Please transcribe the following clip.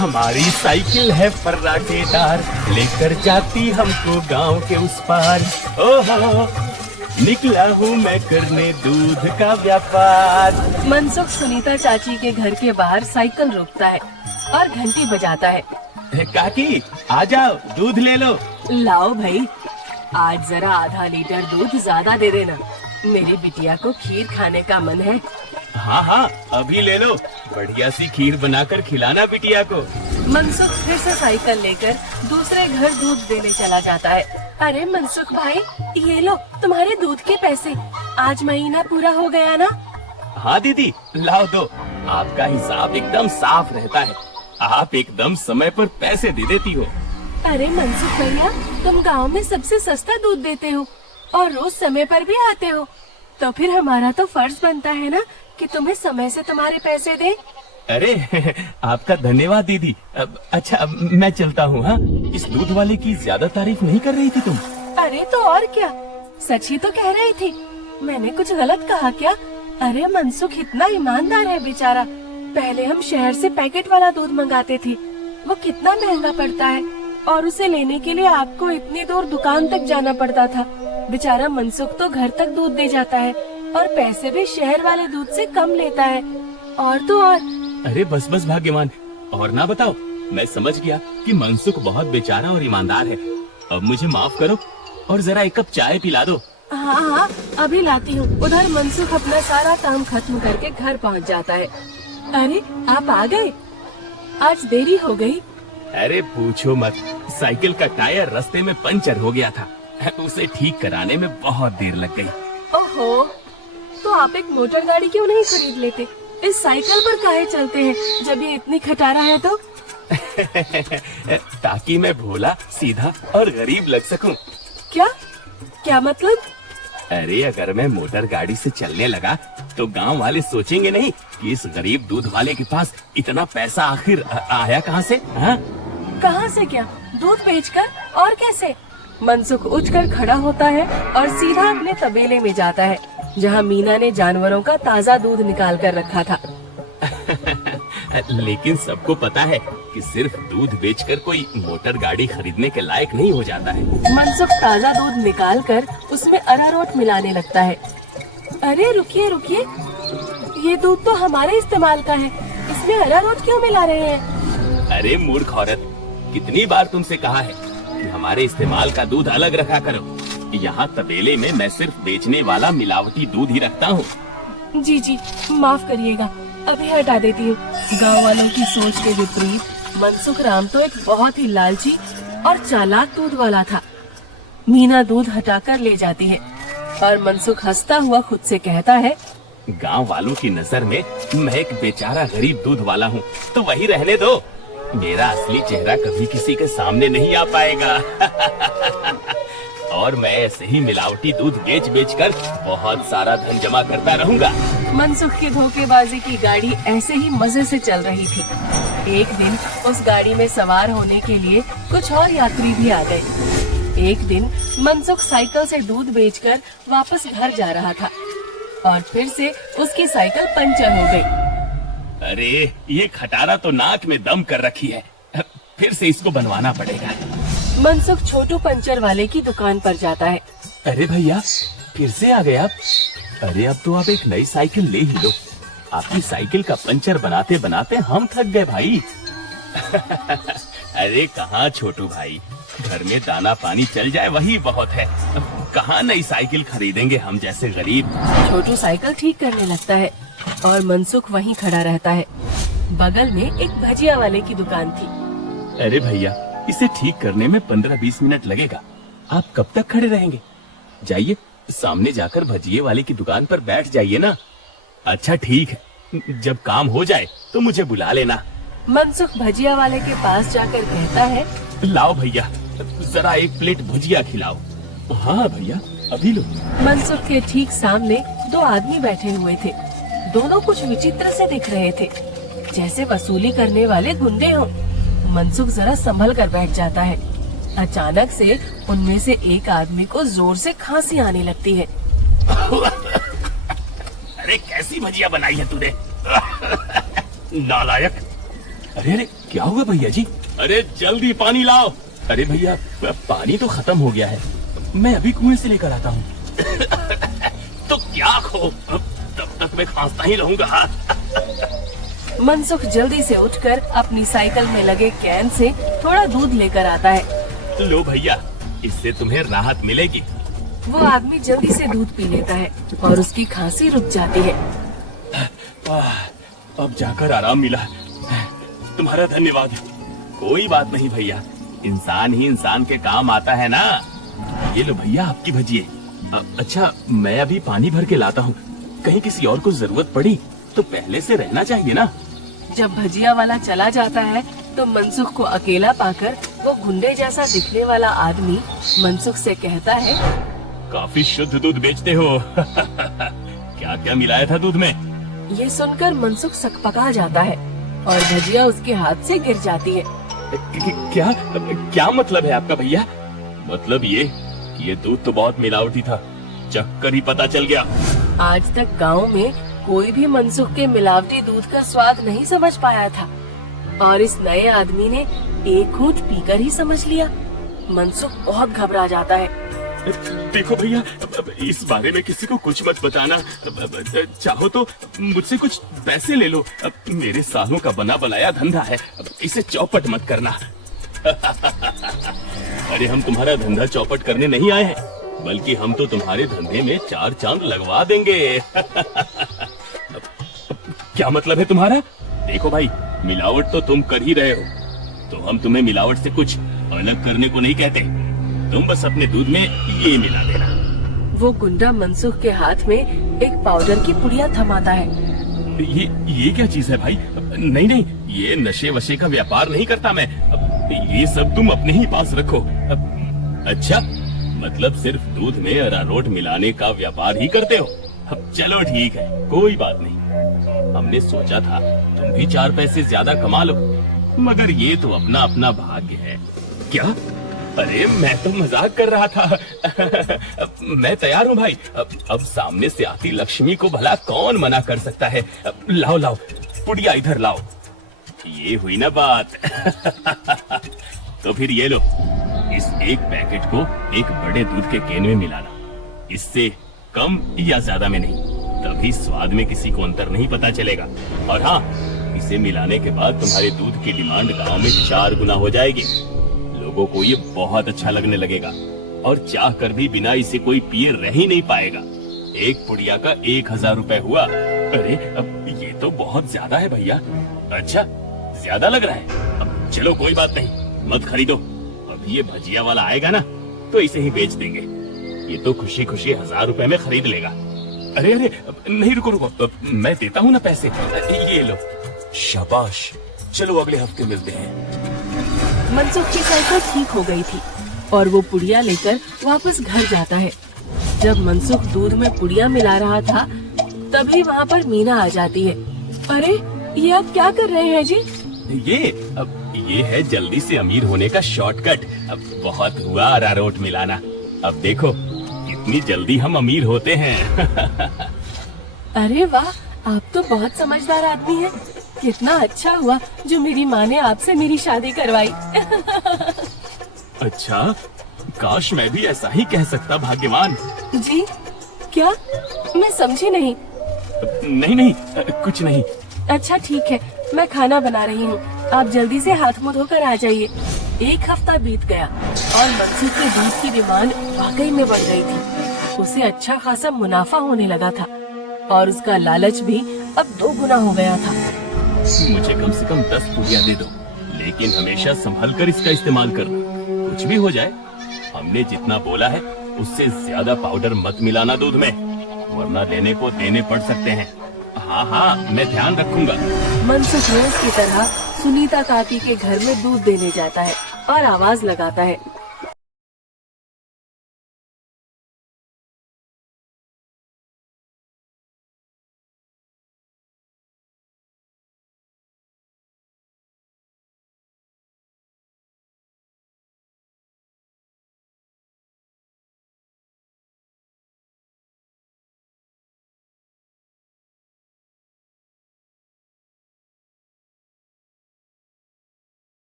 हमारी साइकिल है फर्राटेदार, लेकर जाती हमको गांव के उस पार। ओहो, निकला हूँ मैं करने दूध का व्यापार। मनसुख सुनीता चाची के घर के बाहर साइकिल रोकता है और घंटी बजाता है। काकी आ जाओ, दूध ले लो। लाओ भाई, आज जरा आधा लीटर दूध ज्यादा दे देना, मेरी बिटिया को खीर खाने का मन है। हाँ हाँ, अभी ले लो, बढ़िया सी खीर बनाकर खिलाना बिटिया को। मनसुख फिर से साइकिल लेकर दूसरे घर दूध देने चला जाता है। अरे मनसुख भाई, ये लो तुम्हारे दूध के पैसे, आज महीना पूरा हो गया ना? हाँ दीदी, लाओ दो। आपका हिसाब एकदम साफ रहता है, आप एकदम समय पर पैसे दे देती हो। अरे मनसुख भैया, तुम गांव में सबसे सस्ता दूध देते हो और रोज समय पर भी आते हो, तो फिर हमारा तो फर्ज बनता है ना कि तुम्हें समय से तुम्हारे पैसे दे। अरे आपका धन्यवाद दीदी। अच्छा मैं चलता हूँ। हाँ, इस दूध वाले की ज्यादा तारीफ नहीं कर रही थी तुम? अरे तो और क्या, सच ही तो कह रही थी, मैंने कुछ गलत कहा क्या? अरे मनसुख इतना ईमानदार है बेचारा। पहले हम शहर से पैकेट वाला दूध मंगाते थे, वो कितना महंगा पड़ता है, और उसे लेने के लिए आपको इतनी दूर दुकान तक जाना पड़ता था। बेचारा मनसुख तो घर तक दूध दे जाता है और पैसे भी शहर वाले दूध से कम लेता है। और तो और। अरे बस बस भाग्यवान, और ना बताओ। मैं समझ गया कि मनसुख बहुत बेचारा और ईमानदार है। अब मुझे माफ करो और जरा एक कप चाय पिला दो। हाँ हाँ, अभी लाती हूँ। उधर मनसुख अपना सारा काम खत्म करके घर पहुँच जाता है। अरे आप आ गए, आज देरी हो गई। अरे पूछो मत, साइकिल का टायर रास्ते में पंचर हो गया था, उसे ठीक कराने में बहुत देर लग गई। ओहो, तो आप एक मोटर गाड़ी क्यों नहीं खरीद लेते? इस साइकिल पर काहे चलते हैं जब ये इतनी खटारा है तो? ताकि मैं भोला, सीधा और गरीब लग सकूं। क्या क्या मतलब? अरे अगर मैं मोटर गाड़ी से चलने लगा तो गांव वाले सोचेंगे नहीं कि इस गरीब दूध वाले के पास इतना पैसा आखिर आया कहाँ से? हाँ, कहाँ से क्या? दूध बेचकर? और कैसे? मनसुख उठकर खड़ा होता है और सीधा अपने तबेले में जाता है, जहाँ मीना ने जानवरों का ताज़ा दूध निकाल कर रखा था। लेकिन सबको पता है कि सिर्फ दूध बेचकर कोई मोटर गाड़ी खरीदने के लायक नहीं हो जाता है। मनसुख ताज़ा दूध निकाल कर उसमें अरारोट मिलाने लगता है। अरे रुकिए रुकिए, ये दूध तो हमारे इस्तेमाल का है, इसमें अरारोट क्यों मिला रहे हैं? अरे मूर्ख औरत, कितनी बार तुमसे कहा है कि हमारे इस्तेमाल का दूध अलग रखा करो। यहाँ तबेले में मैं सिर्फ बेचने वाला मिलावटी दूध ही रखता हूँ। जी जी, माफ करिएगा, अभी हटा देती हूँ। गाँव वालों की सोच के विपरीत मनसुख राम तो एक बहुत ही लालची और चालाक दूध वाला था। मीना दूध हटाकर ले जाती है और मनसुख हंसता हुआ खुद से कहता है, गांव वालों की नजर में मैं एक बेचारा गरीब दूध वाला हूँ, तो वही रहने दो। मेरा असली चेहरा कभी किसी के सामने नहीं आ पाएगा। और मैं ऐसे ही मिलावटी दूध बेच बेच कर बहुत सारा धन जमा करता रहूंगा। मनसुख की धोखेबाजी की गाड़ी ऐसे ही मजे से चल रही थी। एक दिन उस गाड़ी में सवार होने के लिए कुछ और यात्री भी आ गए। एक दिन मनसुख साइकिल से दूध बेचकर वापस घर जा रहा था और फिर से उसकी साइकिल पंचर हो गई। अरे ये खटारा तो नाक में दम कर रखी है, फिर से इसको बनवाना पड़ेगा। मनसुख छोटू पंचर वाले की दुकान पर जाता है। अरे भैया, फिर से आ गए आप? अरे अब तो आप एक नई साइकिल ले ही लो, आपकी साइकिल का पंचर बनाते बनाते हम थक गए भाई। अरे कहाँ छोटू भाई, घर में दाना पानी चल जाए वही बहुत है, कहाँ नई साइकिल खरीदेंगे हम जैसे गरीब। छोटू साइकिल ठीक करने लगता है और मनसुख वहीं खड़ा रहता है। बगल में एक भजिया वाले की दुकान थी। अरे भैया, इसे ठीक करने में 15-20 मिनट लगेगा, आप कब तक खड़े रहेंगे? जाइए सामने जाकर भजिए वाले की दुकान पर बैठ जाइए ना। अच्छा ठीक है, जब काम हो जाए तो मुझे बुला लेना। मनसुख भजिया वाले के पास जाकर कहता है, लाओ भैया, जरा एक प्लेट भुजिया खिलाओ। हाँ भैया, अभी लो। मनसुख के ठीक सामने दो आदमी बैठे हुए थे। दोनों कुछ विचित्र से दिख रहे थे, जैसे वसूली करने वाले गुंडे हों। मनसुख जरा संभल कर बैठ जाता है। अचानक से उनमें से एक आदमी को जोर से खांसी आने लगती है। अरे कैसी भजिया बनाई है तूने? नालायक, अरे अरे क्या हुआ भैया जी? अरे जल्दी पानी लाओ। अरे भैया पानी तो खत्म हो गया है, मैं अभी कुएं से लेकर आता हूँ। तो क्या खो, तब तक मैं खांसता ही रहूंगा। मनसुख जल्दी से उठकर अपनी साइकिल में लगे कैन से थोड़ा दूध लेकर आता है। लो भैया, इससे तुम्हें राहत मिलेगी। वो आदमी जल्दी से दूध पी लेता है और उसकी खांसी रुक जाती है। अब जाकर आराम मिला, तुम्हारा धन्यवाद। कोई बात नहीं भैया, इंसान ही इंसान के काम आता है ना। ये लो भैया आपकी भजिए। अच्छा मैं अभी पानी भर के लाता हूँ, कहीं किसी और को जरूरत पड़ी तो पहले से रहना चाहिए ना। जब भजिया वाला चला जाता है तो मनसुख को अकेला पाकर वो गुंडे जैसा दिखने वाला आदमी मनसुख से कहता है, काफी शुद्ध दूध बेचते हो। क्या क्या मिलाया था दूध में? ये सुनकर मनसुख सकपका जाता है और भजिया उसके हाथ से गिर जाती है। क्या क्या मतलब है आपका भैया? मतलब ये कि ये दूध तो बहुत मिलावटी था, चक्कर ही पता चल गया। आज तक गांव में कोई भी मनसुख के मिलावटी दूध का स्वाद नहीं समझ पाया था और इस नए आदमी ने एक घूंट पीकर ही समझ लिया। मनसुख बहुत घबरा जाता है। देखो भैया, इस बारे में किसी को कुछ मत बताना। चाहो तो मुझसे कुछ पैसे ले लो, मेरे सालों का बना बनाया धंधा है, इसे चौपट मत करना। अरे हम तुम्हारा धंधा चौपट करने नहीं आए हैं, बल्कि हम तो तुम्हारे धंधे में 4 चांद लगवा देंगे। क्या मतलब है तुम्हारा? देखो भाई, मिलावट तो तुम कर ही रहे हो, तो हम तुम्हें मिलावट से कुछ अलग करने को नहीं कहते। तुम बस अपने दूध में ये मिला देना। वो गुंडा मनसुख के हाथ में एक पाउडर की पुड़िया थमाता है। ये क्या चीज है भाई? नहीं नहीं, ये नशे वशे का व्यापार नहीं करता मैं, ये सब तुम अपने ही पास रखो। अच्छा, मतलब सिर्फ दूध में अरारोट मिलाने का व्यापार ही करते हो? चलो ठीक है, कोई बात नहीं। हमने सोचा था तुम भी 4 पैसे ज्यादा कमा लो, मगर ये तो अपना अपना भाग्य है। क्या? अरे मैं तो मजाक कर रहा था। मैं तैयार हूँ भाई। अब सामने से आती लक्ष्मी को भला कौन मना कर सकता है। लाओ लाओ, पुड़िया इधर लाओ। ये हुई ना बात। तो फिर ये लो, इस एक पैकेट को एक बड़े दूध के केन में मिलाना, इससे कम या ज्यादा में नहीं, तभी स्वाद में किसी को अंतर नहीं पता चलेगा। और हाँ, इसे मिलाने के बाद तुम्हारे दूध की डिमांड गांव में 4 गुना हो जाएगी। लोगों को ये बहुत अच्छा लगने लगेगा और चाह कर भी बिना इसे कोई पिए रह ही नहीं पाएगा। एक पुड़िया का 1000 रुपए हुआ। अरे अब ये तो बहुत ज्यादा है भैया। अच्छा, ज्यादा लग रहा है? अब चलो कोई बात नहीं, मत खरीदो। अभी ये भजिया वाला आएगा ना तो इसे ही बेच देंगे। ये तो खुशी खुशी 1000 रुपए में खरीद लेगा। अरे अरे नहीं, रुको रुको, मैं देता हूँ ना पैसे। ये लो। शाबाश, चलो अगले हफ्ते मिलते हैं। मनसुख की साइकिल ठीक हो गई थी और वो पुड़िया लेकर वापस घर जाता है। जब मनसुख दूध में पुड़िया मिला रहा था, तभी वहाँ पर मीना आ जाती है। अरे ये आप क्या कर रहे हैं जी? ये है जल्दी से अमीर होने का शॉर्टकट। अब बहुत हुआ अरारोट मिलाना, अब देखो कितनी जल्दी हम अमीर होते हैं। अरे वाह, आप तो बहुत समझदार आदमी हैं। कितना अच्छा हुआ जो मेरी माँ ने आपसे मेरी शादी करवाई। अच्छा, काश मैं भी ऐसा ही कह सकता, भाग्यवान। जी क्या? मैं समझी नहीं। नहीं नहीं, कुछ नहीं। अच्छा ठीक है, मैं खाना बना रही हूँ, आप जल्दी से हाथ मुंह धोकर आ जाइए। 1 हफ्ता बीत गया और मनसुख के दूध की डिमांड वाकई में बढ़ गई थी। उसे अच्छा खासा मुनाफा होने लगा था और उसका लालच भी अब 2 गुना हो गया था। मुझे कम से कम 10 पुड़िया दे दो, लेकिन हमेशा संभल कर इसका इस्तेमाल करना। कुछ भी हो जाए, हमने जितना बोला है उससे ज्यादा पाउडर मत मिलाना दूध में, वरना लेने को देने पड़ सकते हैं। हाँ हाँ, मैं ध्यान रखूंगा। मनसुख रोज की तरह सुनीता काकी के घर में दूध देने जाता है और आवाज लगाता है,